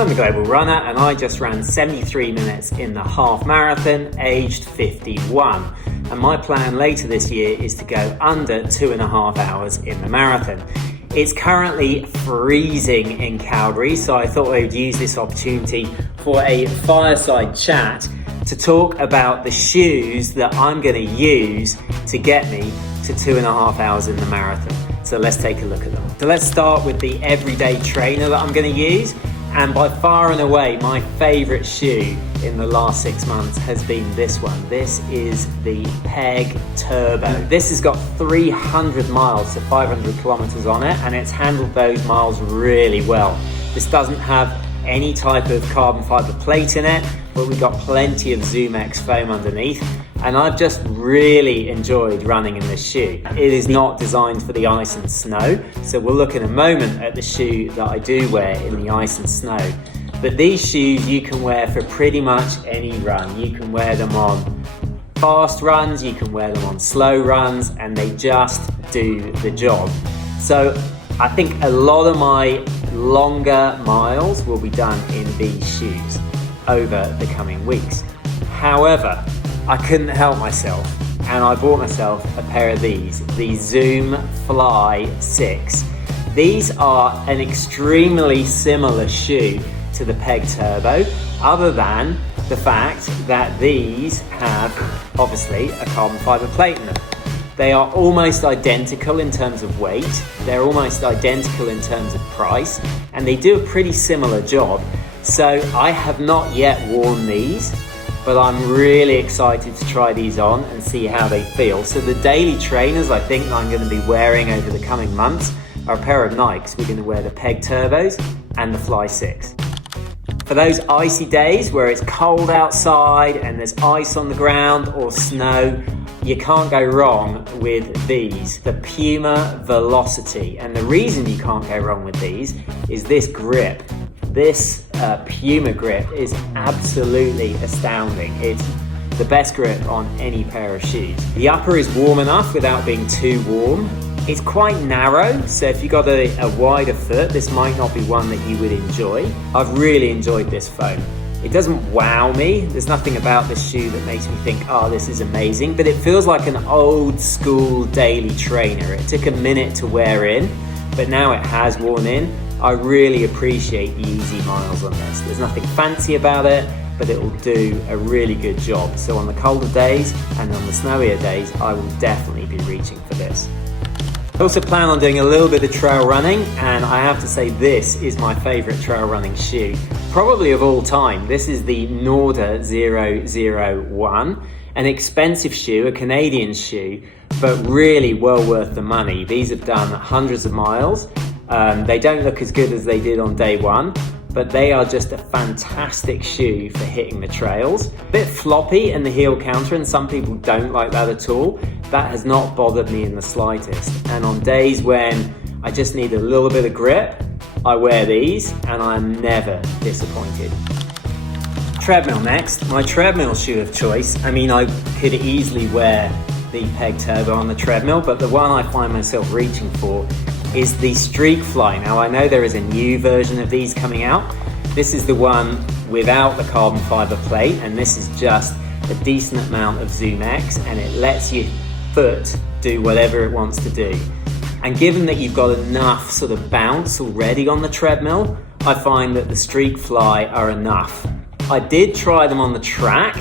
I'm the Global Runner and I just ran 73 minutes in the half marathon, aged 51. And my plan later this year is to go under 2.5 hours in the marathon. It's currently freezing in Calgary, so I thought I would use this opportunity for a fireside chat to talk about the shoes that I'm going to use to get me to 2.5 hours in the marathon. So let's take a look at them. So let's start with the everyday trainer that I'm going to use. And by far and away, my favorite shoe in the last 6 months has been this one. This is the Peg Turbo. This has got 300 miles to 500 kilometers on it, and it's handled those miles really well. This doesn't have any type of carbon fiber plate in it, but we got plenty of Zoom X foam underneath. And I've just really enjoyed running in this shoe. It is not designed for the ice and snow, so we'll look in a moment at the shoe that I do wear in the ice and snow. But these shoes you can wear for pretty much any run. You can wear them on fast runs, you can wear them on slow runs, and they just do the job. So I think a lot of my longer miles will be done in these shoes over the coming weeks. However, I couldn't help myself and I bought myself a pair of these, the Zoom Fly 6. These are an extremely similar shoe to the Peg Turbo, other than the fact that these have obviously a carbon fiber plate in them. They are almost identical in terms of weight, they're almost identical in terms of price, and they do a pretty similar job. So I have not yet worn these, but I'm really excited to try these on and see how they feel. So the daily trainers I think I'm going to be wearing over the coming months are a pair of Nikes. We're going to wear the Peg Turbos and the Fly 6. For those icy days where it's cold outside and there's ice on the ground or snow, you can't go wrong with these, the Puma Velocity. And the reason you can't go wrong with these is this grip. This Puma grip is absolutely astounding. It's the best grip on any pair of shoes. The upper is warm enough without being too warm. It's quite narrow, so if you've got a wider foot, this might not be one that you would enjoy. I've really enjoyed this foam. It doesn't wow me. There's nothing about this shoe that makes me think, oh, this is amazing, but it feels like an old school daily trainer. It took a minute to wear in, but now it has worn in. I really appreciate the easy miles on this. There's nothing fancy about it, but it will do a really good job. So on the colder days and on the snowier days, I will definitely be reaching for this. I also plan on doing a little bit of trail running, and I have to say this is my favorite trail running shoe, probably of all time. This is the Norda 001, an expensive shoe, a Canadian shoe, but really well worth the money. These have done hundreds of miles. They don't look as good as they did on day one, but they are just a fantastic shoe for hitting the trails. A bit floppy in the heel counter, and some people don't like that at all. That has not bothered me in the slightest. And on days when I just need a little bit of grip, I wear these and I'm never disappointed. Treadmill next, my treadmill shoe of choice. I mean, I could easily wear the Peg Turbo on the treadmill, but the one I find myself reaching for is the Streak Fly. Now I know there is a new version of these coming out. This is the one without the carbon fiber plate, and this is just a decent amount of Zoom X, and it lets your foot do whatever it wants to do. And given that you've got enough sort of bounce already on the treadmill, I find that the Streak Fly are enough. I did try them on the track,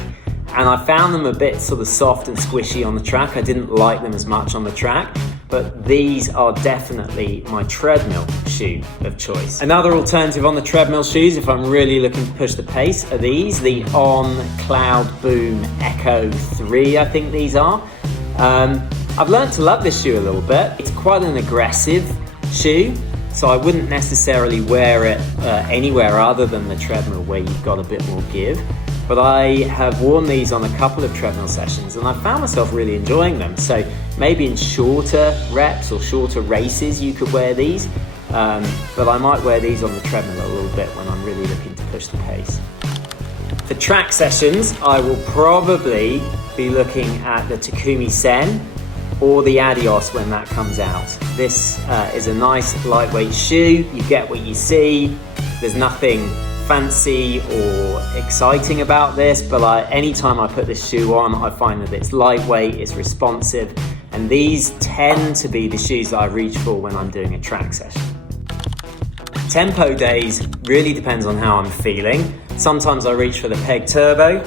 and I found them a bit sort of soft and squishy on the track. I didn't like them as much on the track, but these are definitely my treadmill shoe of choice. Another alternative on the treadmill shoes, if I'm really looking to push the pace, are these, the On Cloud Boom Echo 3, I think these are. I've learned to love this shoe a little bit. It's quite an aggressive shoe, so I wouldn't necessarily wear it anywhere other than the treadmill where you've got a bit more give. But I have worn these on a couple of treadmill sessions and I found myself really enjoying them. So maybe in shorter reps or shorter races you could wear these, but I might wear these on the treadmill a little bit when I'm really looking to push the pace. For track sessions, I will probably be looking at the Takumi Sen or the Adios when that comes out. This is a nice lightweight shoe. You get what you see. There's nothing fancy or exciting about this, but anytime I put this shoe on, I find that it's lightweight, it's responsive, and these tend to be the shoes that I reach for when I'm doing a track session. Tempo days really depends on how I'm feeling. Sometimes I reach for the Peg Turbo.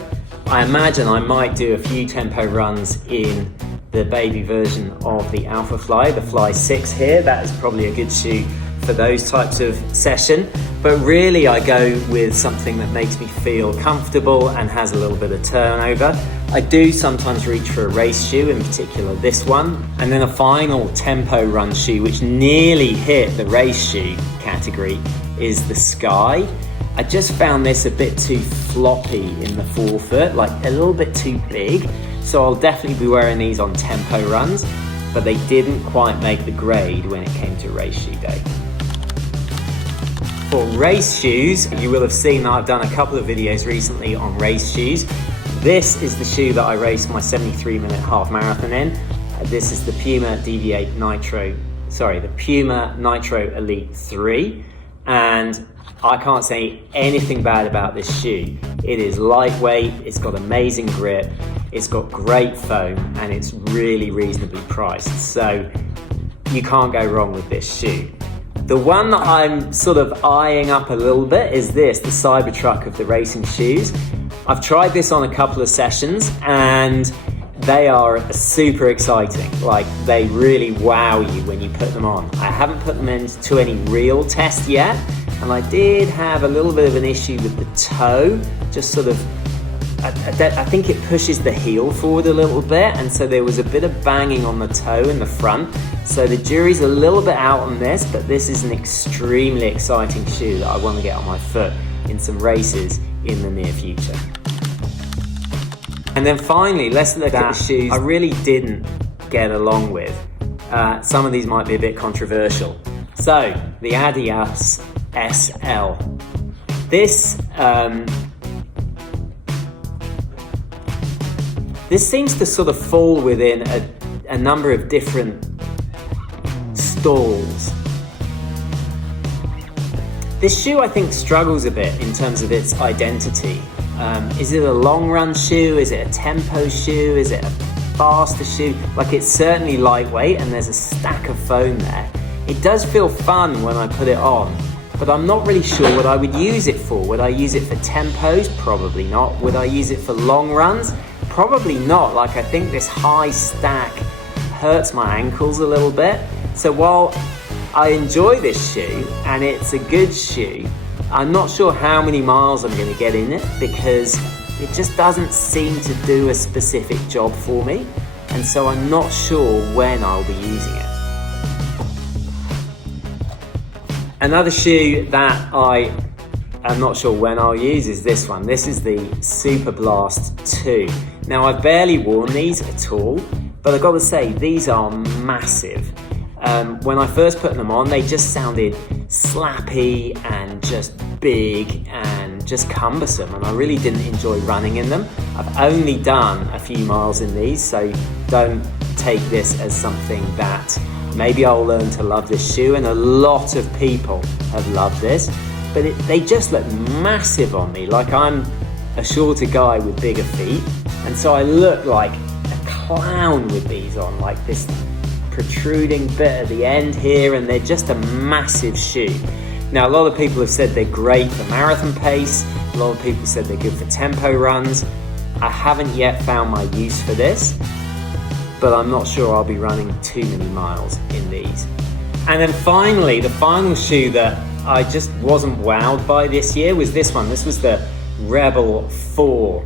I imagine I might do a few tempo runs in the baby version of the Alpha Fly, the Fly 6 here. That is probably a good shoe for those types of session. But really I go with something that makes me feel comfortable and has a little bit of turnover. I do sometimes reach for a race shoe, in particular this one. And then a final tempo run shoe, which nearly hit the race shoe category, is the Sky. I just found this a bit too floppy in the forefoot, like a little bit too big. So I'll definitely be wearing these on tempo runs, but they didn't quite make the grade when it came to race shoe day. For race shoes, you will have seen that I've done a couple of videos recently on race shoes. This is the shoe that I raced my 73-minute half marathon in. This is the Puma Puma Nitro Elite 3, and I can't say anything bad about this shoe. It is lightweight, it's got amazing grip, it's got great foam, and it's really reasonably priced. So you can't go wrong with this shoe. The one that I'm sort of eyeing up a little bit is this, the Cybertruck of the racing shoes. I've tried this on a couple of sessions and they are super exciting. Like, they really wow you when you put them on. I haven't put them into any real test yet, and I did have a little bit of an issue with the toe, just sort of, I think it pushes the heel forward a little bit, and so there was a bit of banging on the toe in the front. So the jury's a little bit out on this, but this is an extremely exciting shoe that I want to get on my foot in some races in the near future. And then finally, let's look at the shoes I really didn't get along with. Some of these might be a bit controversial. So, the Adidas SL. This seems to sort of fall within a number of different stalls. This shoe, I think, struggles a bit in terms of its identity. Is it a long run shoe? Is it a tempo shoe? Is it a faster shoe? Like, it's certainly lightweight and there's a stack of foam there. It does feel fun when I put it on, but I'm not really sure what I would use it for. Would I use it for tempos? Probably not. Would I use it for long runs? Probably not. Like, I think this high stack hurts my ankles a little bit. So while I enjoy this shoe and it's a good shoe, I'm not sure how many miles I'm going to get in it, because it just doesn't seem to do a specific job for me, and so I'm not sure when I'll be using it. Another shoe that I am not sure when I'll use is this one. This is the Super Blast 2. Now, I've barely worn these at all, but I've got to say, these are massive. When I first put them on, they just sounded slappy and just big and just cumbersome, and I really didn't enjoy running in them. I've only done a few miles in these, so don't take this as something that maybe I'll learn to love this shoe, and a lot of people have loved this, but they just look massive on me. Like, I'm a shorter guy with bigger feet, and so I look like a clown with these on, like this protruding bit at the end here, and they're just a massive shoe. Now, a lot of people have said they're great for marathon pace. A lot of people said they're good for tempo runs. I haven't yet found my use for this, but I'm not sure I'll be running too many miles in these. And then finally, the final shoe that I just wasn't wowed by this year was this one. This was the Rebel 4,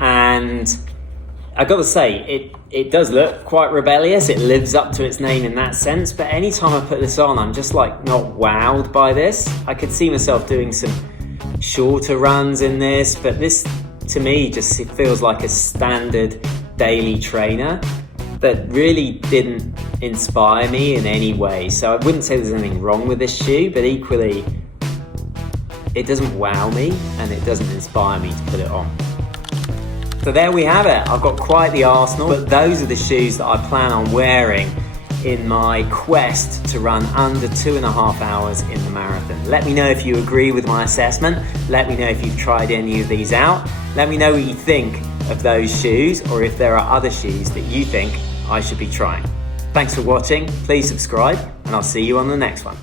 and I got to say, it does look quite rebellious. It lives up to its name in that sense, but anytime I put this on, I'm just like not wowed by this. I could see myself doing some shorter runs in this, but this to me just feels like a standard daily trainer that really didn't inspire me in any way. So I wouldn't say there's anything wrong with this shoe, but equally it doesn't wow me and it doesn't inspire me to put it on. So there we have it. I've got quite the arsenal, but those are the shoes that I plan on wearing in my quest to run under 2.5 hours in the marathon. Let me know if you agree with my assessment. Let me know if you've tried any of these out. Let me know what you think of those shoes, or if there are other shoes that you think I should be trying. Thanks for watching. Please subscribe, and I'll see you on the next one.